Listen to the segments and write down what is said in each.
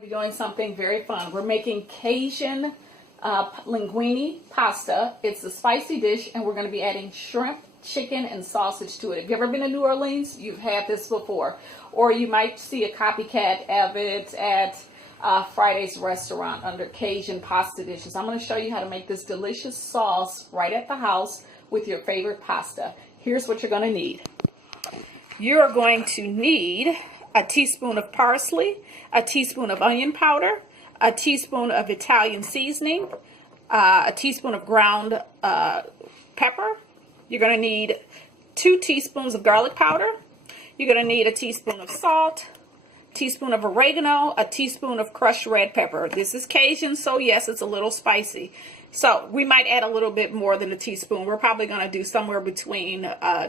We're doing something very fun. We're making Cajun linguine pasta. It's a spicy dish, and we're going to be adding shrimp, chicken, and sausage to it. If you've ever been to New Orleans, you've had this before. Or you might see a copycat of it at Friday's restaurant under Cajun pasta dishes. I'm going to show you how to make this delicious sauce right at the house with your favorite pasta. Here's what you're going to need. You're going to need a teaspoon of parsley, a teaspoon of onion powder, a teaspoon of Italian seasoning, a teaspoon of ground pepper. You're going to need 2 teaspoons of garlic powder. You're going to need a teaspoon of salt, teaspoon of oregano, a teaspoon of crushed red pepper. This is Cajun, so yes, it's a little spicy. So we might add a little bit more than a teaspoon. We're probably going to do somewhere between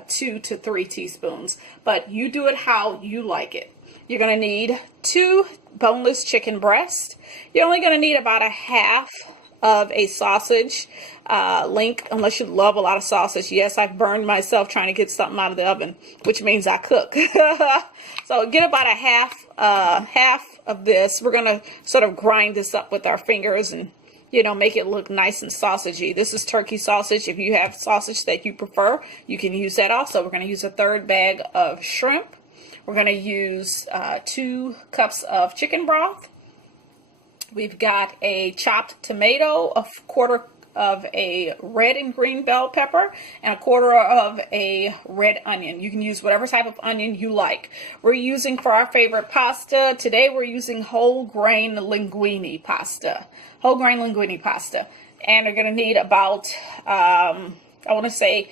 2 to 3 teaspoons, but you do it how you like it. You're going to need 2 boneless chicken breasts. You're only going to need about a half of a sausage link, unless you love a lot of sausage. Yes, I've burned myself trying to get something out of the oven, which means I cook. So get about a half of this. We're going to sort of grind this up with our fingers and, you know, make it look nice and sausagey. This is turkey sausage. If you have sausage that you prefer, you can use that also. We're going to use a 1/3 bag of shrimp. We're going to use 2 cups of chicken broth. We've got a chopped tomato, a 1/4 of a red and green bell pepper, and a 1/4 of a red onion. You can use whatever type of onion you like. We're using, for our favorite pasta, today we're using whole grain linguine pasta. Whole grain linguine pasta. And we're going to need about, I want to say,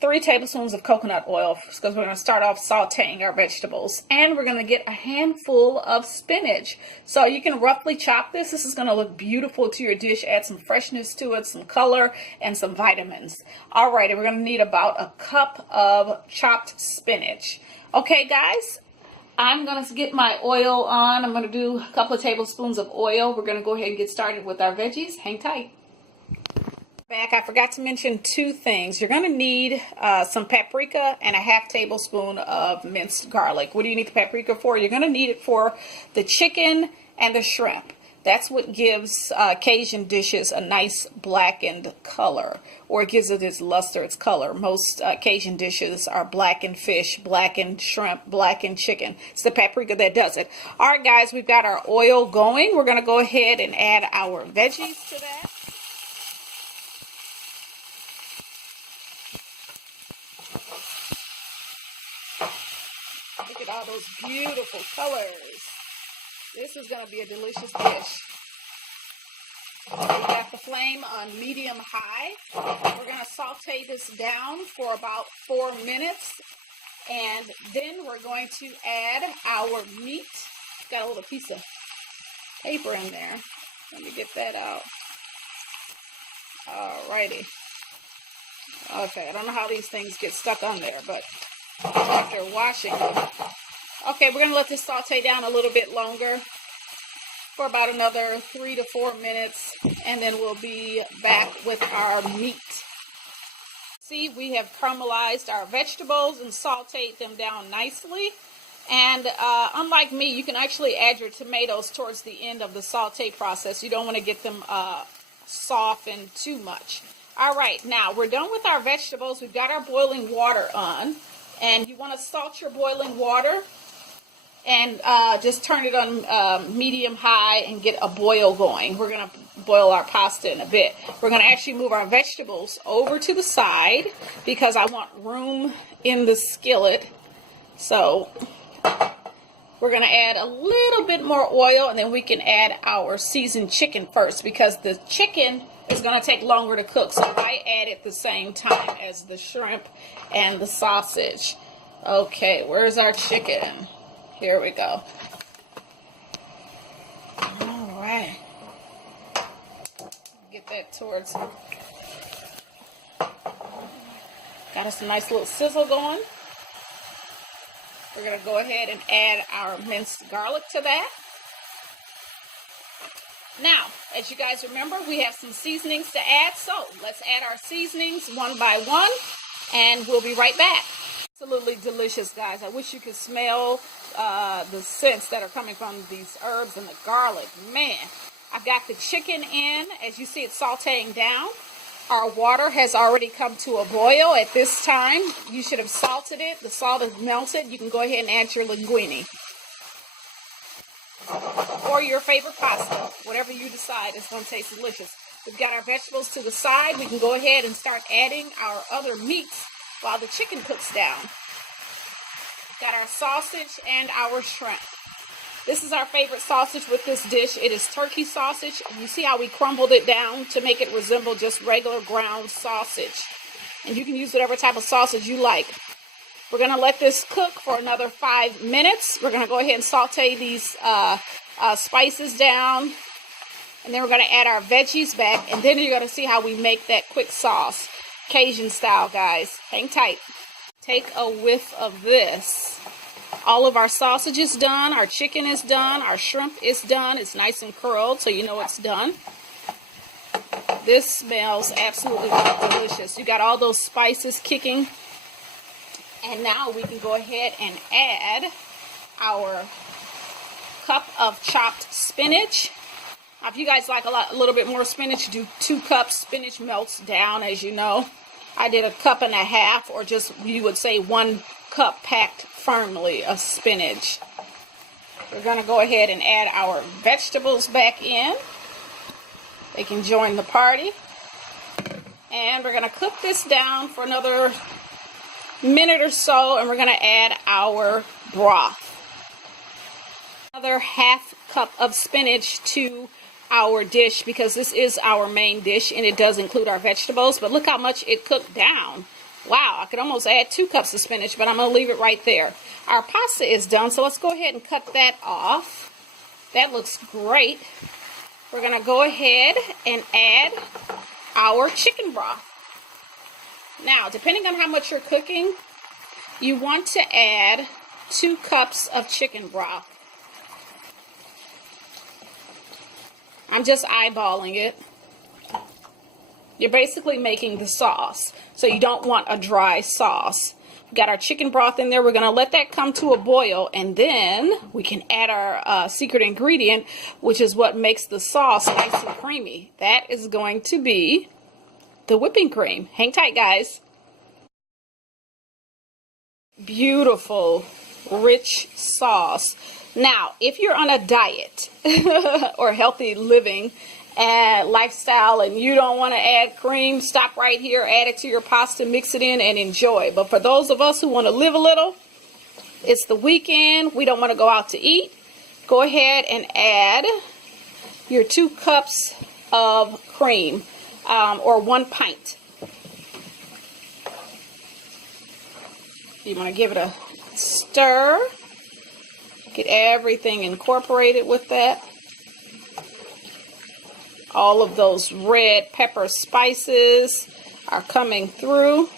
3 tablespoons of coconut oil, because we're going to start off sauteing our vegetables. And we're going to get a handful of spinach. So you can roughly chop this. This is going to look beautiful to your dish. Add some freshness to it, some color, and some vitamins. Alrighty, we're going to need about a cup of chopped spinach. Okay, guys, I'm going to get my oil on. I'm going to do a couple of tablespoons of oil. We're going to go ahead and get started with our veggies. Hang tight. Back, I forgot to mention 2 things. You're going to need some paprika and a half tablespoon of minced garlic. What do you need the paprika for? You're going to need it for the chicken and the shrimp. That's what gives Cajun dishes a nice blackened color, or it gives it its luster, its color. Most Cajun dishes are blackened fish, blackened shrimp, blackened chicken. It's the paprika that does it. All right, guys, we've got our oil going. We're going to go ahead and add our veggies to that. Look at all those beautiful colors. This is going to be a delicious dish. We got the flame on medium-high. We're going to saute this down for about 4 minutes. And then we're going to add our meat. Got a little piece of paper in there. Let me get that out. Alrighty. Okay, I don't know how these things get stuck on there, but after washing them. Okay, we're going to let this saute down a little bit longer for about another 3 to 4 minutes, and then we'll be back with our meat. See, we have caramelized our vegetables and sauteed them down nicely. And unlike me, you can actually add your tomatoes towards the end of the saute process. You don't want to get them softened too much. All right, now we're done with our vegetables. We've got our boiling water on. And you want to salt your boiling water and just turn it on medium-high and get a boil going. We're going to boil our pasta in a bit. We're going to actually move our vegetables over to the side because I want room in the skillet. So we're going to add a little bit more oil, and then we can add our seasoned chicken first because the chicken is going to take longer to cook, so I add it the same time as the shrimp and the sausage. Okay, where's our chicken? Here we go. All right. Get that towards. Got us a nice little sizzle going. We're going to go ahead and add our minced garlic to that. Now, as you guys remember, we have some seasonings to add, so let's add our seasonings one by one, and we'll be right back. Absolutely delicious, guys. I wish you could smell the scents that are coming from these herbs and the garlic. Man, I've got the chicken in. As you see, it's sauteing down. Our water has already come to a boil. At this time, you should have salted it. The salt is melted. You can go ahead and add your linguine or your favorite pasta, whatever you decide is going to taste delicious. We've got our vegetables to the side. We can go ahead and start adding our other meats while the chicken cooks down. Got our sausage and our shrimp. This is our favorite sausage with this dish. It is turkey sausage. You see how we crumbled it down to make it resemble just regular ground sausage. And you can use whatever type of sausage you like. We're going to let this cook for another 5 minutes. We're going to go ahead and saute these spices down. And then we're going to add our veggies back. And then you're going to see how we make that quick sauce. Cajun style, guys. Hang tight. Take a whiff of this. All of our sausage is done, our chicken is done, our shrimp is done. It's nice and curled, so you know it's done. This smells absolutely delicious. You got all those spices kicking. And now we can go ahead and add our cup of chopped spinach. Now, if you guys like a little bit more spinach, do 2 cups. Spinach melts down, as you know. I did 1.5 cups, or just, you would say, 1 cup packed firmly of spinach. We're going to go ahead and add our vegetables back in. They can join the party. And we're going to cook this down for another minute or so, and we're going to add our broth. Another 1/2 cup of spinach to our dish, because this is our main dish and it does include our vegetables. But look how much it cooked down. Wow, I could almost add 2 cups of spinach, but I'm going to leave it right there. Our pasta is done, so let's go ahead and cut that off. That looks great. We're going to go ahead and add our chicken broth. Now, depending on how much you're cooking, you want to add 2 cups of chicken broth. I'm just eyeballing it. You're basically making the sauce, so you don't want a dry sauce. We've got our chicken broth in there. We're going to let that come to a boil, and then we can add our secret ingredient, which is what makes the sauce nice and creamy. That is going to be the whipping cream. Hang tight, guys. Beautiful, rich sauce. Now, if you're on a diet or healthy living and lifestyle and you don't want to add cream, stop right here, add it to your pasta, mix it in, and enjoy. But for those of us who want to live a little, it's the weekend, we don't want to go out to eat, go ahead and add your 2 cups of cream, or 1 pint. You want to give it a stir. Get everything incorporated with that. All of those red pepper spices are coming through.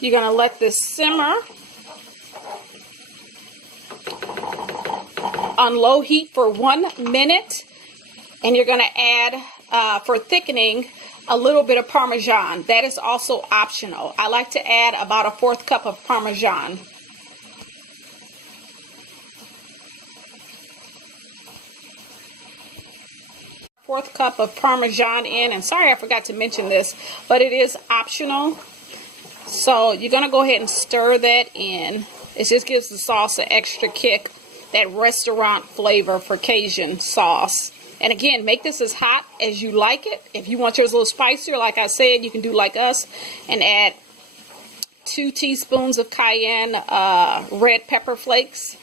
You're going to let this simmer on low heat for 1 minute. And you're going to add, for thickening, a little bit of Parmesan. That is also optional. I like to add about a 1/4 cup of Parmesan. Fourth cup of Parmesan in, and sorry I forgot to mention this, but it is optional. So you're going to go ahead and stir that in. It just gives the sauce an extra kick, that restaurant flavor for Cajun sauce. And again, make this as hot as you like it. If you want yours a little spicier, like I said, you can do like us and add 2 teaspoons of cayenne red pepper flakes.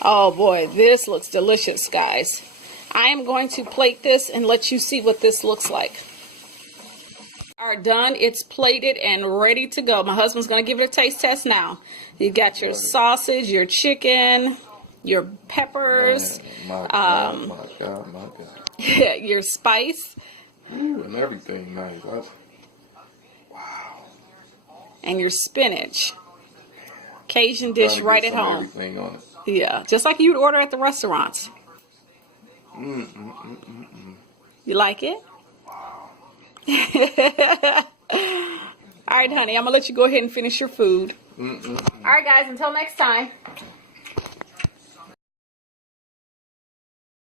Oh boy, this looks delicious, guys. I am going to plate this and let you see what this looks like. Are done. It's plated and ready to go. My husband's going to give it a taste test now. You got your sausage, your chicken, your peppers, man, my God. your spice. Ooh, and everything nice. Wow. And your spinach. Cajun dish right at home. Everything on it. Yeah, just like you would order at the restaurants. You like it? Wow. All right, honey, I'm going to let you go ahead and finish your food. All right, guys, until next time.